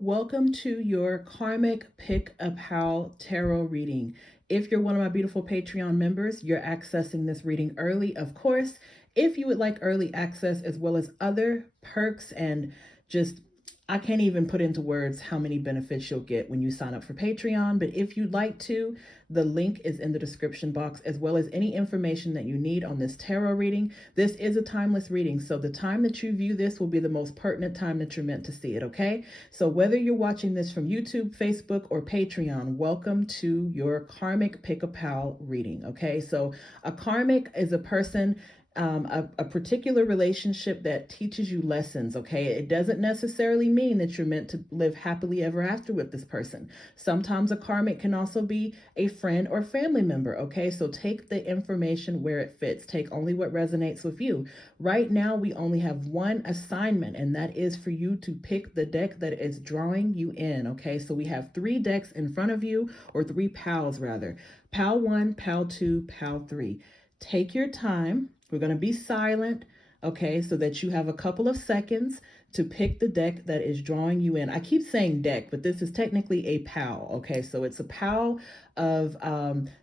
welcome to your Karmic Pick-A-Pile Tarot reading. If you're one of my beautiful Patreon members, you're accessing this reading early, of course. If you would like early access as well as other perks and just, I can't even put into words how many benefits you'll get when you sign up for Patreon, but if you'd like to, the link is in the description box, as well as any information that you need on this tarot reading. This is a timeless reading, so the time that you view this will be the most pertinent time that you're meant to see it, okay? So whether you're watching this from YouTube, Facebook, or Patreon, welcome to your Karmic Pick-A-Pile reading, okay? So a karmic is a person, a particular relationship that teaches you lessons, okay? It doesn't necessarily mean that you're meant to live happily ever after with this person. Sometimes a karmic can also be a friend or family member, okay? So take the information where it fits. Take only what resonates with you. Right now, we only have one assignment, and that is for you to pick the deck that is drawing you in, okay? So we have 3 decks in front of you, or 3 piles rather. Pile 1, pile 2, pile 3. Take your time. We're going to be silent, okay, so that you have a couple of seconds to pick the deck that is drawing you in. I keep saying deck, but this is technically a pile, okay? So it's a pile of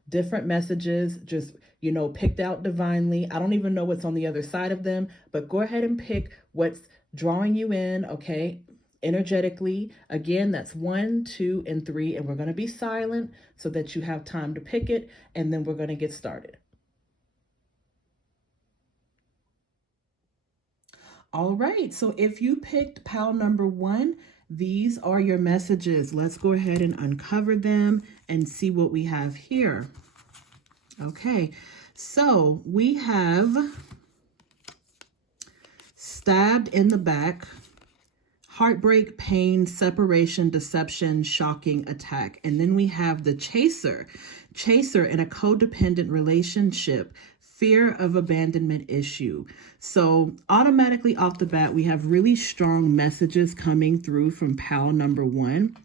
different messages, just, you know, picked out divinely. I don't even know what's on the other side of them, but go ahead and pick what's drawing you in, okay, energetically. Again, that's 1, 2, and 3, and we're going to be silent so that you have time to pick it, and then we're going to get started. All right, so if you picked pile number 1, these are your messages. Let's go ahead and uncover them and see what we have here. Okay, so we have stabbed in the back, heartbreak, pain, separation, deception, shocking, attack. And then we have the chaser in a codependent relationship, fear of abandonment issue. So automatically off the bat, we have really strong messages coming through from pile number 1.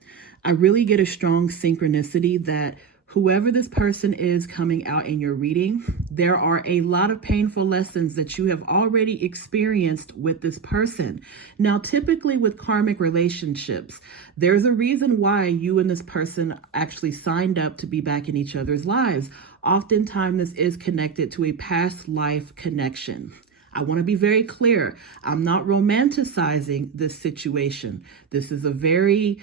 I really get a strong synchronicity that whoever this person is coming out in your reading, there are a lot of painful lessons that you have already experienced with this person. Now, typically with karmic relationships, there's a reason why you and this person actually signed up to be back in each other's lives. Oftentimes, this is connected to a past life connection. I want to be very clear. I'm not romanticizing this situation. This is a very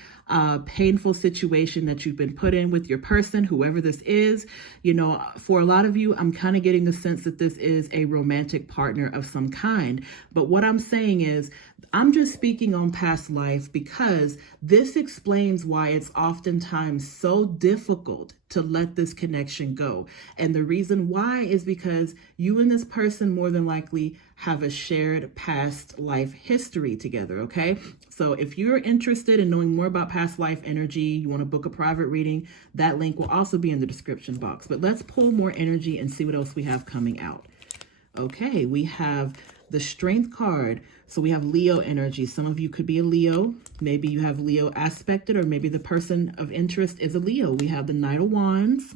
painful situation that you've been put in with your person, whoever this is. You know, for a lot of you, I'm kind of getting the sense that this is a romantic partner of some kind. But what I'm saying is, I'm just speaking on past life because this explains why it's oftentimes so difficult to let this connection go. And the reason why is because you and this person more than likely have a shared past life history together, okay? So if you're interested in knowing more about past life energy, you want to book a private reading, that link will also be in the description box. But let's pull more energy and see what else we have coming out. Okay, we have the Strength card. So we have Leo energy. Some of you could be a Leo. Maybe you have Leo aspected, or maybe the person of interest is a Leo. We have the Knight of Wands,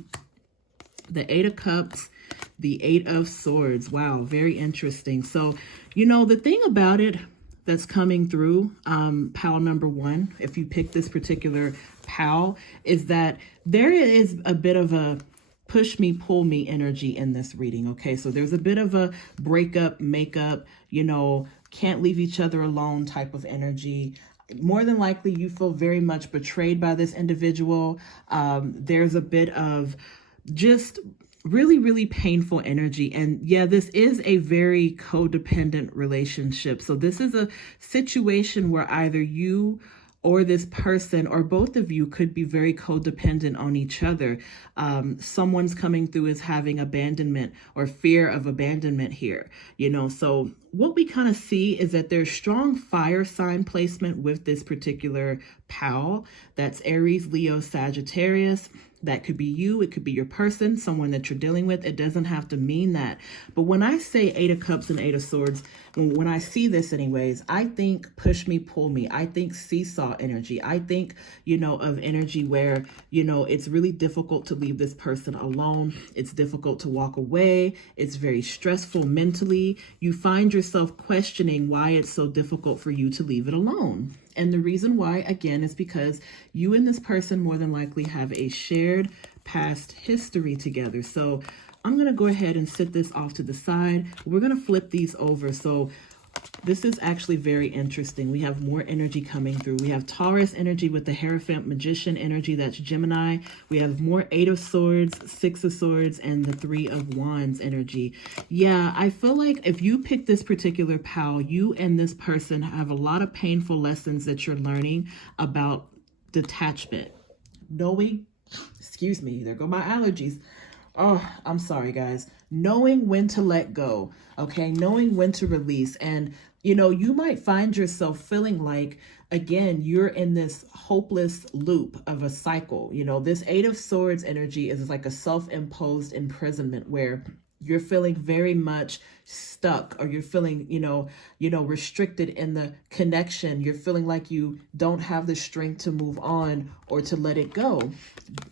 the 8 of Cups, the 8 of Swords. Wow, very interesting. So, you know, the thing about it that's coming through pile number 1, if you pick this particular pile, is that there is a bit of a push me, pull me energy in this reading, okay? So there's a bit of a breakup, makeup, you know, can't leave each other alone type of energy. More than likely, you feel very much betrayed by this individual. There's a bit of just really, really painful energy. And yeah, this is a very codependent relationship. So this is a situation where either you or this person or both of you could be very codependent on each other. Someone's coming through as having abandonment or fear of abandonment here, you know. So what we kind of see is that there's strong fire sign placement with this particular pile. That's Aries, Leo, Sagittarius. That could be you, it could be your person, someone that you're dealing with. It doesn't have to mean that. But when I say 8 of Cups and 8 of Swords, when I see this anyways, I think push me, pull me. I think seesaw energy. I think, you know, of energy where, you know, it's really difficult to leave this person alone. It's difficult to walk away. It's very stressful mentally. You find yourself questioning why it's so difficult for you to leave it alone. And the reason why, again, is because you and this person more than likely have a shared past history together. So I'm going to go ahead and sit this off to the side. We're going to flip these over. So this is actually very interesting. We have more energy coming through. We have Taurus energy with the Hierophant Magician energy. That's Gemini. We have more 8 of Swords, 6 of Swords, and the 3 of Wands energy. Yeah, I feel like if you pick this particular pile, you and this person have a lot of painful lessons that you're learning about detachment. Knowing, excuse me, there go my allergies. Oh, I'm sorry, guys. Knowing when to let go, okay? Knowing when to release. And, you know, you might find yourself feeling like, again, you're in this hopeless loop of a cycle. You know, this 8 of Swords energy is like a self-imposed imprisonment where you're feeling very much stuck, or you're feeling, you know, restricted in the connection. You're feeling like you don't have the strength to move on or to let it go.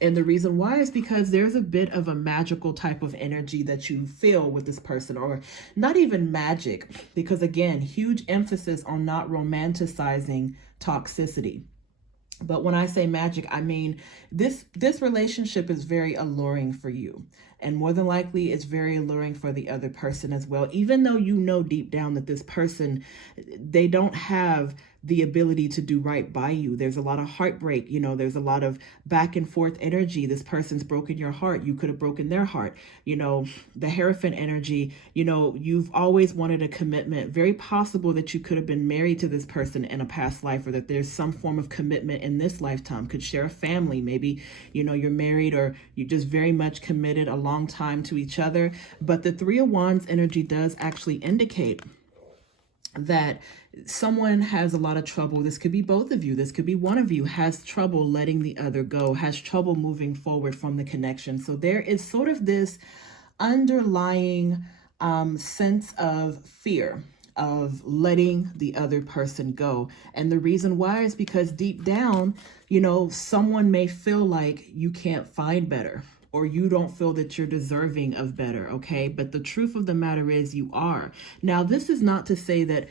And the reason why is because there's a bit of a magical type of energy that you feel with this person, or not even magic, because again, huge emphasis on not romanticizing toxicity. But when I say magic, I mean this relationship is very alluring for you. And more than likely, it's very alluring for the other person as well. Even though you know deep down that this person, they don't have the ability to do right by you. There's a lot of heartbreak, you know, there's a lot of back and forth energy. This person's broken your heart. You could have broken their heart. You know, the Hierophant energy, you know, you've always wanted a commitment. Very possible that you could have been married to this person in a past life, or that there's some form of commitment in this lifetime. Could share a family. Maybe, you know, you're married, or you're just very much committed a long time to each other. But the 3 of Wands energy does actually indicate that someone has a lot of trouble. This could be both of you. This could be one of you has trouble letting the other go, has trouble moving forward from the connection. So there is sort of this underlying sense of fear of letting the other person go. And the reason why is because deep down, you know, someone may feel like you can't find better, or you don't feel that you're deserving of better, okay? But the truth of the matter is you are. Now, this is not to say that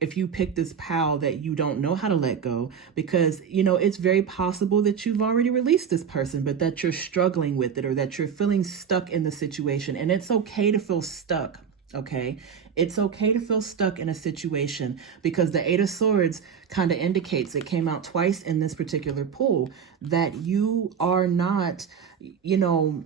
if you pick this pal, that you don't know how to let go, because, you know, it's very possible that you've already released this person, but that you're struggling with it, or that you're feeling stuck in the situation. And it's okay to feel stuck, okay? It's okay to feel stuck in a situation, because the 8 of Swords kind of indicates, it came out twice in this particular pool, that you are not, you know,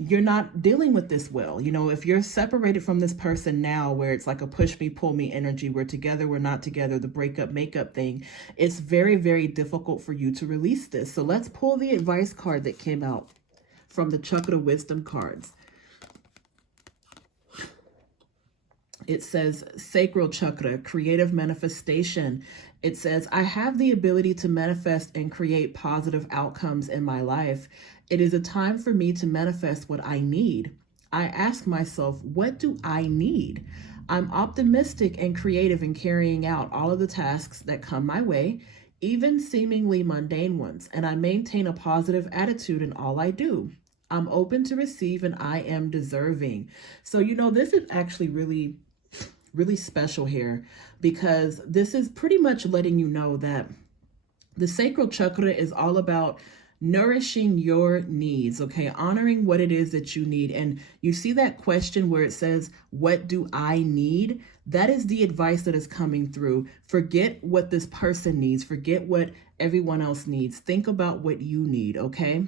you're not dealing with this well. You know, if you're separated from this person now, where it's like a push me, pull me energy, we're together, we're not together, the breakup, makeup thing, it's very, very difficult for you to release this. So let's pull the advice card that came out from the Chakra Wisdom cards. It says Sacral Chakra, creative manifestation. It says, I have the ability to manifest and create positive outcomes in my life. It is a time for me to manifest what I need. I ask myself, what do I need? I'm optimistic and creative in carrying out all of the tasks that come my way, even seemingly mundane ones, and I maintain a positive attitude in all I do. I'm open to receive, and I am deserving. So, you know, this is actually really special here, because this is pretty much letting you know that the sacral chakra is all about nourishing your needs, okay? Honoring what it is that you need. And you see that question where it says, what do I need? That is the advice that is coming through. Forget what this person needs. Forget what everyone else needs. Think about what you need, okay?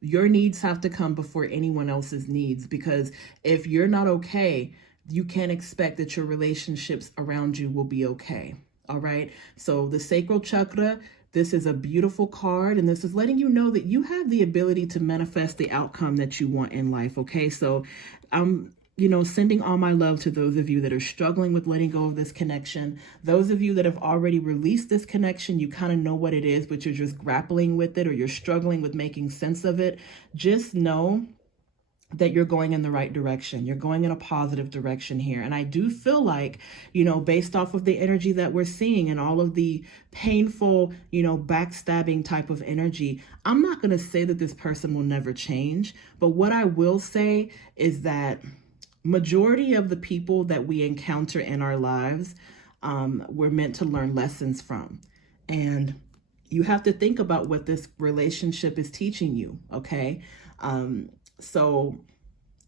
Your needs have to come before anyone else's needs, because if you're not okay, you can't expect that your relationships around you will be okay. All right. So the sacral chakra, this is a beautiful card, and this is letting you know that you have the ability to manifest the outcome that you want in life. Okay. So you know, sending all my love to those of you that are struggling with letting go of this connection. Those of you that have already released this connection, you kind of know what it is, but you're just grappling with it, or you're struggling with making sense of it. Just know that you're going in the right direction. You're going in a positive direction here. And I do feel like, you know, based off of the energy that we're seeing and all of the painful, you know, backstabbing type of energy, I'm not going to say that this person will never change. But what I will say is that majority of the people that we encounter in our lives, we're meant to learn lessons from. And you have to think about what this relationship is teaching you, okay? So,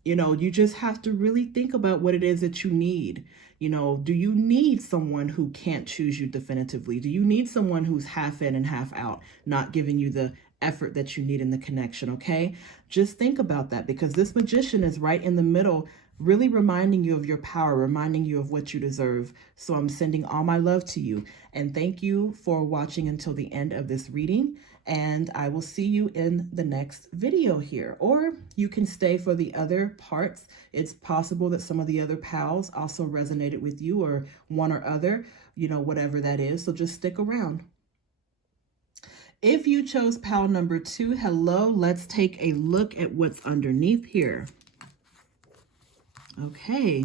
you know, you just have to really think about what it is that you need. You know, do you need someone who can't choose you definitively? Do you need someone who's half in and half out, not giving you the effort that you need in the connection, okay? Just think about that, because this Magician is right in the middle, really reminding you of your power, reminding you of what you deserve. So I'm sending all my love to you. And thank you for watching until the end of this reading. And I will see you in the next video here. Or you can stay for the other parts. It's possible that some of the other pals also resonated with you, or one or other, you know, whatever that is. So just stick around. If you chose pal number 2, hello, let's take a look at what's underneath here. Okay.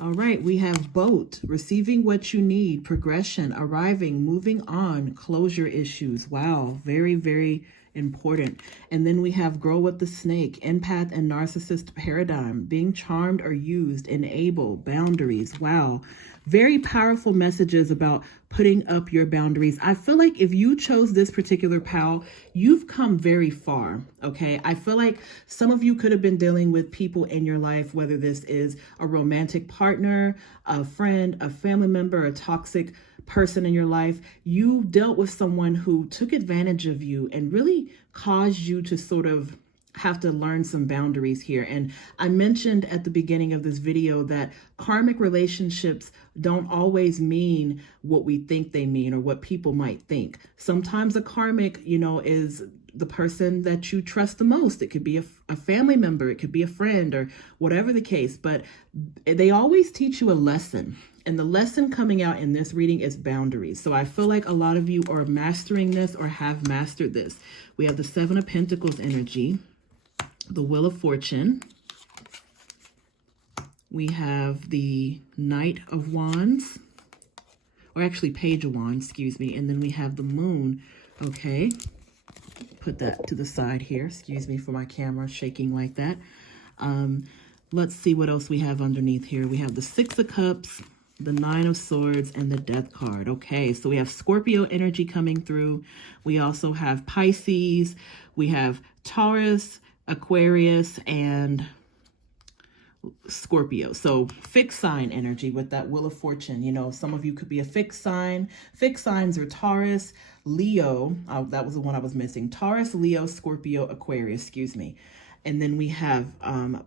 All right, we have boat, receiving what you need, progression, arriving, moving on, closure issues. Wow, very, very important. And then we have grow with the snake, empath and narcissist paradigm, being charmed or used, enable, boundaries. Wow, very powerful messages about putting up your boundaries. I feel like if you chose this particular pal, you've come very far, okay? I feel like some of you could have been dealing with people in your life, whether this is a romantic partner, a friend, a family member, a toxic person in your life. You dealt with someone who took advantage of you and really caused you to sort of have to learn some boundaries here. And I mentioned at the beginning of this video that karmic relationships don't always mean what we think they mean or what people might think. Sometimes a karmic, you know, is the person that you trust the most. It could be a family member, it could be a friend, or whatever the case, but they always teach you a lesson. And the lesson coming out in this reading is boundaries. So I feel like a lot of you are mastering this or have mastered this. We have the 7 of Pentacles energy, the Wheel of Fortune. We have the Knight of Wands, or actually Page of Wands, excuse me. And then we have the Moon. Okay, put that to the side here. Excuse me for my camera shaking like that. Let's see what else we have underneath here. We have the 6 of Cups, the 9 of Swords, and the Death card. Okay, so we have Scorpio energy coming through. We also have Pisces. We have Taurus, Aquarius, and Scorpio. So fixed sign energy with that Wheel of Fortune. You know, some of you could be a fixed sign. Fixed signs are Taurus, Leo. That was the one I was missing. Taurus, Leo, Scorpio, Aquarius, excuse me. And then we have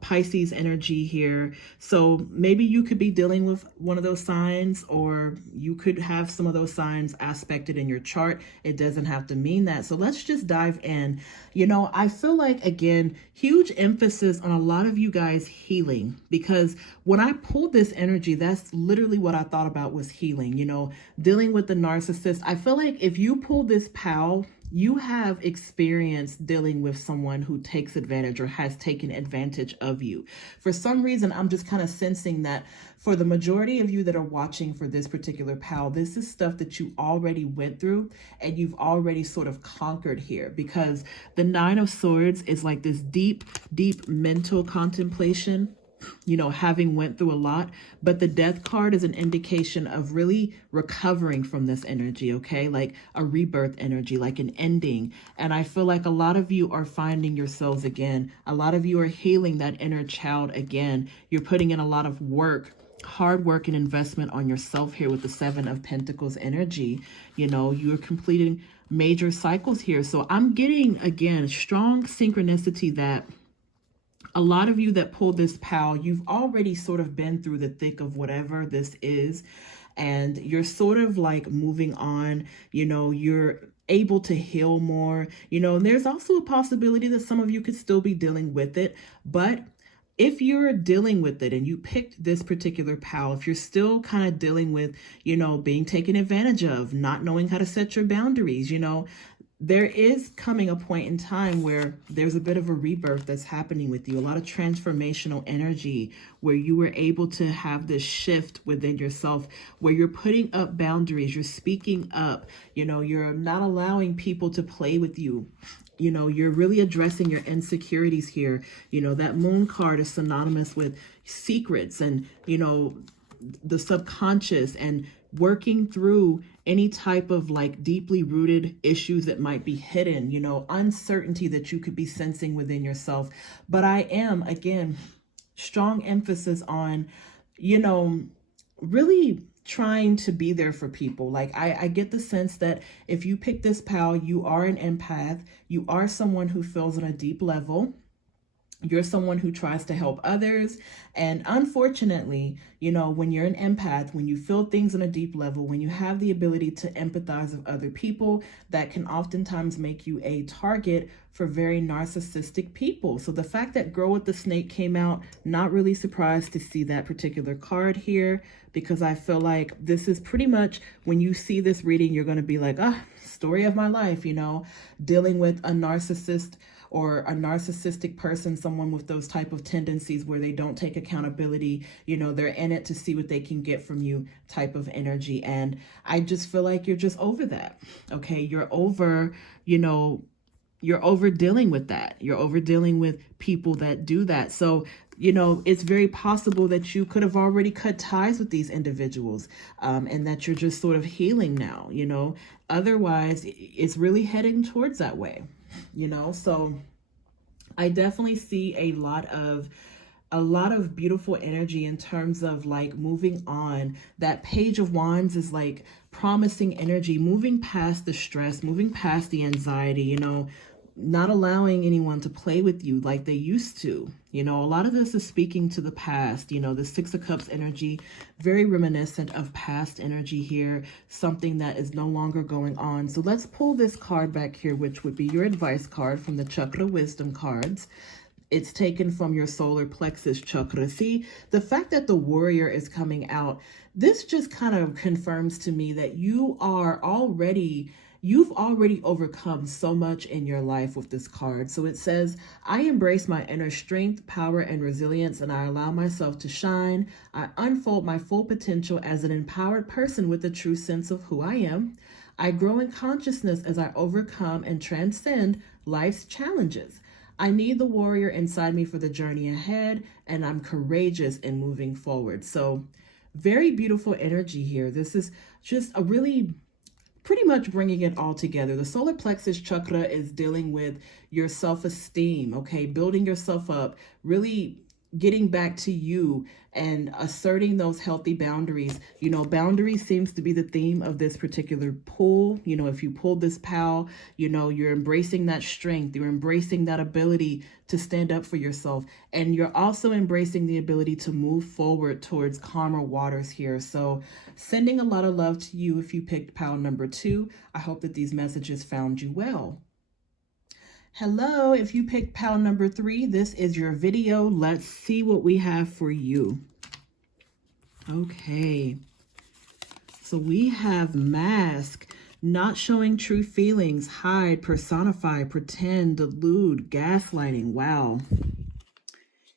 Pisces energy here. So maybe you could be dealing with one of those signs, or you could have some of those signs aspected in your chart. It doesn't have to mean that. So let's just dive in. You know, I feel like, again, huge emphasis on a lot of you guys healing, because when I pulled this energy, that's literally what I thought about was healing, you know, dealing with the narcissist. I feel like if you pull this pal, you have experience dealing with someone who takes advantage or has taken advantage of you. For some reason, I'm just kind of sensing that for the majority of you that are watching for this particular pal, this is stuff that you already went through and you've already sort of conquered here, because the 9 of Swords is like this deep, deep mental contemplation, you know, having went through a lot. But the Death card is an indication of really recovering from this energy, okay? Like a rebirth energy, like an ending. And I feel like a lot of you are finding yourselves again. A lot of you are healing that inner child again. You're putting in a lot of work, hard work and investment on yourself here with the 7 of Pentacles energy. You know, you're completing major cycles here. So I'm getting, again, strong synchronicity that a lot of you that pulled this pal, you've already sort of been through the thick of whatever this is, and you're sort of like moving on. You know, you're able to heal more, you know, and there's also a possibility that some of you could still be dealing with it. But if you're dealing with it and you picked this particular pal, if you're still kind of dealing with, you know, being taken advantage of, not knowing how to set your boundaries, you know, there is coming a point in time where there's a bit of a rebirth that's happening with you, a lot of transformational energy where you were able to have this shift within yourself, where you're putting up boundaries, you're speaking up, you know, you're not allowing people to play with you. You know, you're really addressing your insecurities here. You know, that Moon card is synonymous with secrets and, you know, the subconscious and working through any type of like deeply rooted issues that might be hidden, you know, uncertainty that you could be sensing within yourself. But I am, again, strong emphasis on, you know, really trying to be there for people. Like I get the sense that if you pick this pal, you are an empath. You are someone who feels on a deep level. You're someone who tries to help others. And unfortunately, you know, when you're an empath, when you feel things on a deep level, when you have the ability to empathize with other people, that can oftentimes make you a target for very narcissistic people. So the fact that Girl with the Snake came out, not really surprised to see that particular card here, because I feel like this is pretty much, when you see this reading, you're going to be like, story of my life, you know, dealing with a narcissist or a narcissistic person, someone with those type of tendencies where they don't take accountability, you know, they're in it to see what they can get from you type of energy. And I just feel like you're just over that. Okay. You're over, you know, you're over dealing with that. You're over dealing with people that do that. So, you know, it's very possible that you could have already cut ties with these individuals, and that you're just sort of healing now, you know. Otherwise, it's really heading towards that way, you know. So I definitely see a lot of beautiful energy in terms of like moving on. That Page of Wands is like promising energy, moving past the stress, moving past the anxiety, you know, not allowing anyone to play with you like they used to. You know, a lot of this is speaking to the past. You know, the Six of Cups energy, very reminiscent of past energy here, something that is no longer going on. So let's pull this card back here, which would be your advice card from the Chakra Wisdom cards. It's taken from your solar plexus chakra. See, the fact that the Warrior is coming out, this just kind of confirms to me that you've already overcome so much in your life with this card. So it says, I embrace my inner strength, power, and resilience, and I allow myself to shine. I unfold my full potential as an empowered person with a true sense of who I am. I grow in consciousness as I overcome and transcend life's challenges. I need the warrior inside me for the journey ahead, and I'm courageous in moving forward. So very beautiful energy here. This is just a really pretty much bringing it all together. The solar plexus chakra is dealing with your self-esteem, okay? Building yourself up, really getting back to you and asserting those healthy boundaries. You know, boundaries seems to be the theme of this particular pull. You know, if you pulled this pal, you know, you're embracing that strength, you're embracing that ability to stand up for yourself, and you're also embracing the ability to move forward towards calmer waters here. So sending a lot of love to you if you picked pal number 2. I hope that these messages found you well. Hello, if you picked pal number 3, this is your video. Let's see what we have for you. Okay, so we have mask, not showing true feelings, hide, personify, pretend, delude, gaslighting. Wow.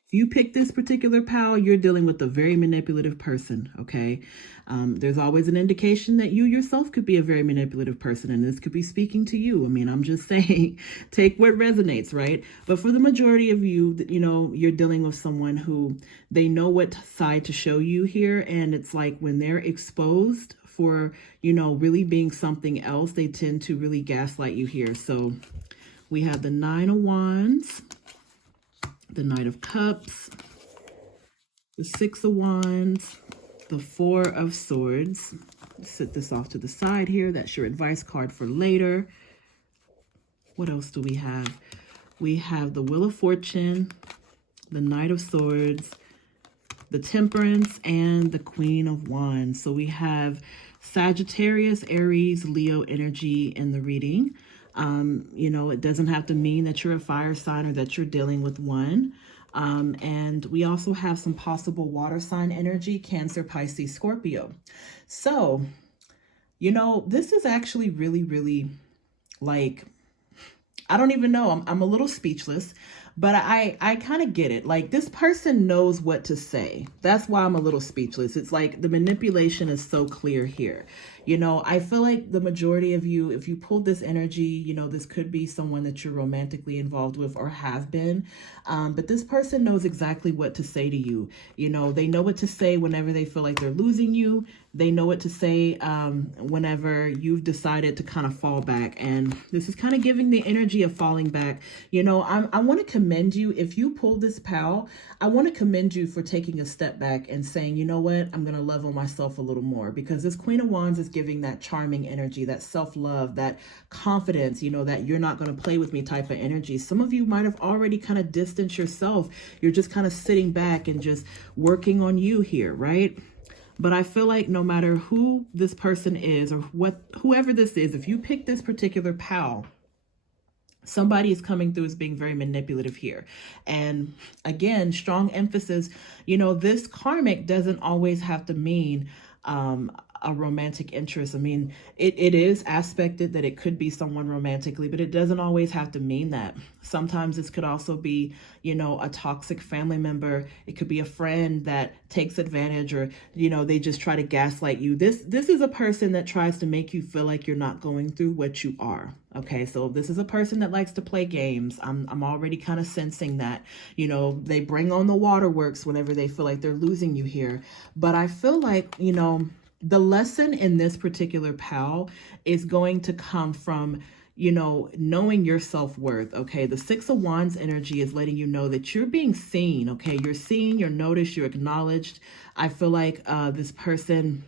If you pick this particular pal, you're dealing with a very manipulative person, okay? There's always an indication that you yourself could be a very manipulative person, and this could be speaking to you. I mean, I'm just saying, take what resonates, right? But for the majority of you, you know, you're dealing with someone who they know what side to show you here, and it's like when they're exposed for, you know, really being something else, they tend to really gaslight you here. So we have the 9 of Wands, the Knight of Cups, the 6 of Wands, the 4 of Swords. Set this off to the side here. That's your advice card for later. What else do we have? We have the Wheel of Fortune, the Knight of Swords, the Temperance, and the Queen of Wands. So we have Sagittarius, Aries, Leo energy in the reading. You know, it doesn't have to mean that you're a fire sign or that you're dealing with one. And we also have some possible water sign energy, Cancer, Pisces, Scorpio. So, you know, this is actually really, really like, I don't even know. I'm a little speechless, But I kind of get it. Like, this person knows what to say. That's why I'm a little speechless. It's like the manipulation is so clear here. You know, I feel like the majority of you, if you pulled this energy, you know, this could be someone that you're romantically involved with or have been. But this person knows exactly what to say to you. You know, they know what to say whenever they feel like they're losing you. They know what to say whenever you've decided to kind of fall back. And this is kind of giving the energy of falling back. You know, I want to commend you. If you pulled this pal, I want to commend you for taking a step back and saying, you know what, I'm going to love on myself a little more, because this Queen of Wands is giving that charming energy, that self-love, that confidence, you know, that you're not going to play with me type of energy. Some of you might have already kind of distanced yourself. You're just kind of sitting back and just working on you here, right? But I feel like no matter who this person is or whoever this is, if you pick this particular pal, somebody is coming through as being very manipulative here. And again, strong emphasis, you know, this karmic doesn't always have to mean a romantic interest. I mean, it is aspected that it could be someone romantically, but it doesn't always have to mean that. Sometimes this could also be, you know, a toxic family member. It could be a friend that takes advantage, or, you know, they just try to gaslight you. This is a person that tries to make you feel like you're not going through what you are. Okay, so this is a person that likes to play games. I'm already kind of sensing that. You know, they bring on the waterworks whenever they feel like they're losing you here. But I feel like, you know, the lesson in this particular pal is going to come from, you know, knowing your self-worth. Okay, the Six of Wands energy is letting you know that you're being seen. Okay, you're seen, you're noticed, you're acknowledged. I feel like this person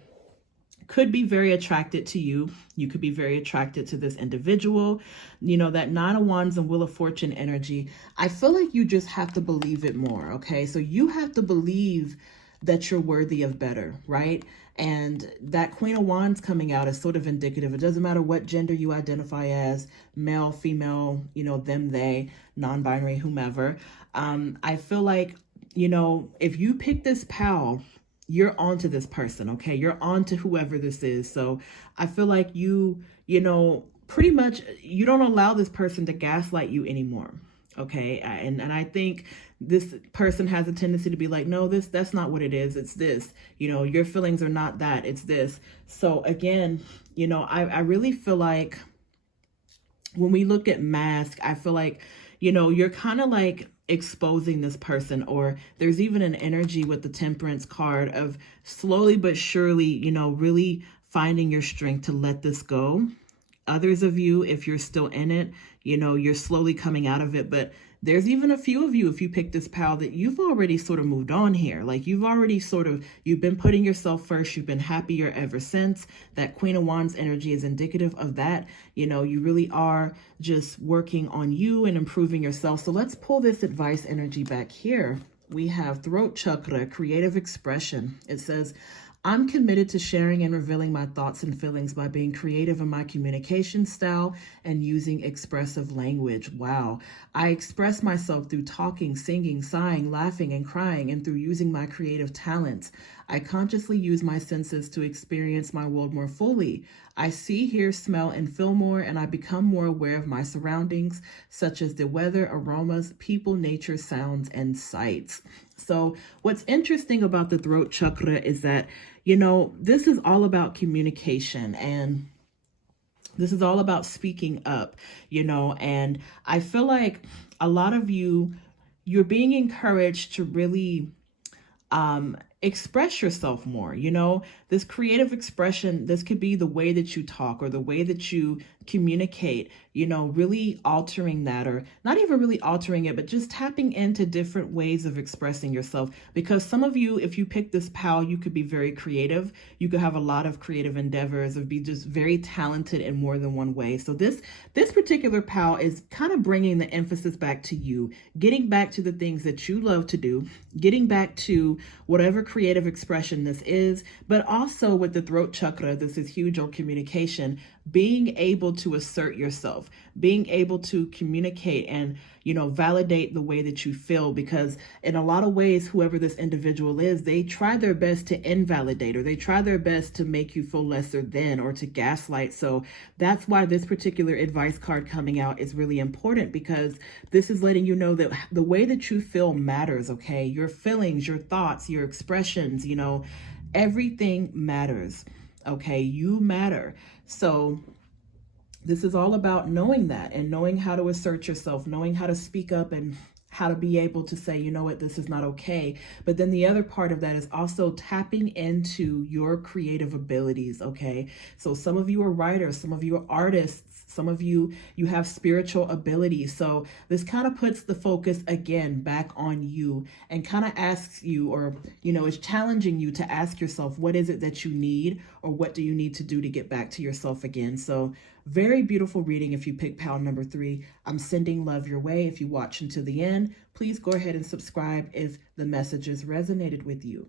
could be very attracted to you. You could be very attracted to this individual. You know, that Nine of Wands and Wheel of Fortune energy, I feel like you just have to believe it more. Okay, so you have to believe that you're worthy of better, right? And that Queen of Wands coming out is sort of indicative. It doesn't matter what gender you identify as, male, female, you know, them, they, non-binary, whomever. I feel like, you know, if you pick this pal, you're onto this person, okay? You're onto whoever this is. So I feel like you know, pretty much you don't allow this person to gaslight you anymore, okay? And I think this person has a tendency to be like, no, that's not what it is. It's this, you know, your feelings are not that, it's this. So again, you know, I really feel like when we look at mask, I feel like, you know, you're kind of like exposing this person, or there's even an energy with the Temperance card of slowly but surely, you know, really finding your strength to let this go. Others of you, if you're still in it, you know, you're slowly coming out of it. But there's even a few of you, if you pick this pal, that you've already sort of moved on here. Like you've been putting yourself first. You've been happier ever since. That Queen of Wands energy is indicative of that. You know, you really are just working on you and improving yourself. So let's pull this advice energy back here. We have throat chakra, creative expression. It says, I'm committed to sharing and revealing my thoughts and feelings by being creative in my communication style and using expressive language. Wow. I express myself through talking, singing, sighing, laughing, and crying, and through using my creative talents. I consciously use my senses to experience my world more fully. I see, hear, smell, and feel more, and I become more aware of my surroundings, such as the weather, aromas, people, nature, sounds, and sights. So what's interesting about the throat chakra is that, you know, this is all about communication, and this is all about speaking up, you know, and I feel like a lot of you're being encouraged to really express yourself more. You know, this creative expression, this could be the way that you talk or the way that you communicate, you know, really altering that, or not even really altering it, but just tapping into different ways of expressing yourself. Because some of you, if you pick this pal, you could be very creative. You could have a lot of creative endeavors or be just very talented in more than one way. So this particular pal is kind of bringing the emphasis back to you, getting back to the things that you love to do, getting back to whatever creative expression this is. But also with the throat chakra, this is huge on communication, being able to assert yourself, being able to communicate and, validate the way that you feel, because in a lot of ways, whoever this individual is, they try their best to invalidate, or they try their best to make you feel lesser than, or to gaslight. So that's why this particular advice card coming out is really important, because this is letting you know that the way that you feel matters, okay? Your feelings, your thoughts, your expressions, everything matters, okay? You matter. So this is all about knowing that, and knowing how to assert yourself, knowing how to speak up, and how to be able to say, you know what, this is not okay. But then the other part of that is also tapping into your creative abilities, okay? So some of you are writers, some of you are artists, some of you have spiritual abilities. So this kind of puts the focus again back on you, and kind of asks you, or, is challenging you to ask yourself, what is it that you need, or what do you need to do to get back to yourself again? So very beautiful reading if you pick pile number 3. I'm sending love your way. If you watch until the end, please go ahead and subscribe if the messages resonated with you.